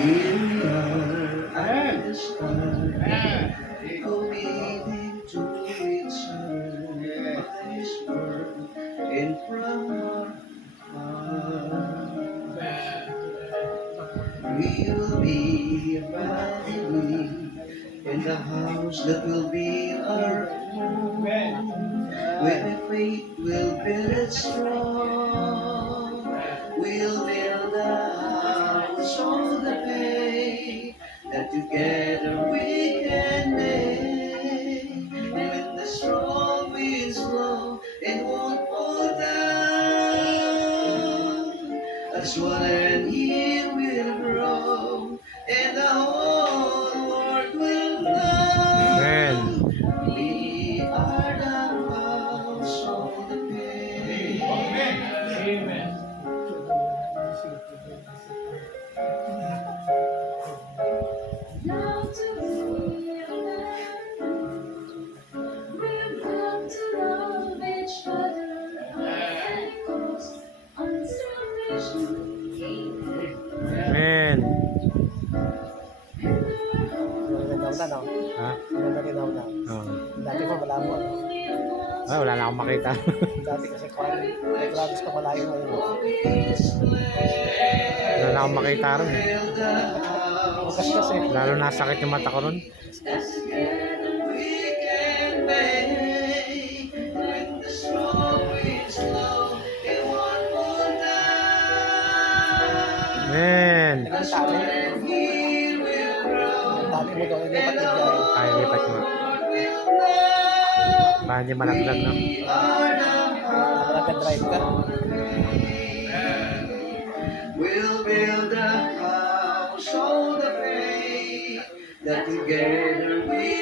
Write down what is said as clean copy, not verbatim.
Here we are at the start, committing to each other by His word and from our heart. We will be a family in the house that will be our home, where the faith will build it strong. We'll build a house on the faith that together we can make. When the strong winds blow, it won't fall down. That's what and here will grow, and the whole world will Amen. know. We are the house of the faith. Amen. Love to be a family. We've got to love each other. And cause on salvation. Amen. Ganda na, no? Ha? Ganda rin ako na. Oh. Dati ko wala mo, ano? Ay, wala na akong makita. Dati kasi kwan, may klabis pa malayo ngayon. Wala na akong makita ron. Bukas kasi. Lalo nasakit yung mata ko ron. Together we can make. When the strong winds blow, it won't fall down. Amen. Naging tali. Here will grow, Tali mo daw, hindi and the patid dyan. Ay, lipat ko. Lord will know. Baka hindi malaglag, no? We are the house Nagka-drive ka. of the faith. We'll build a house on the faith that together we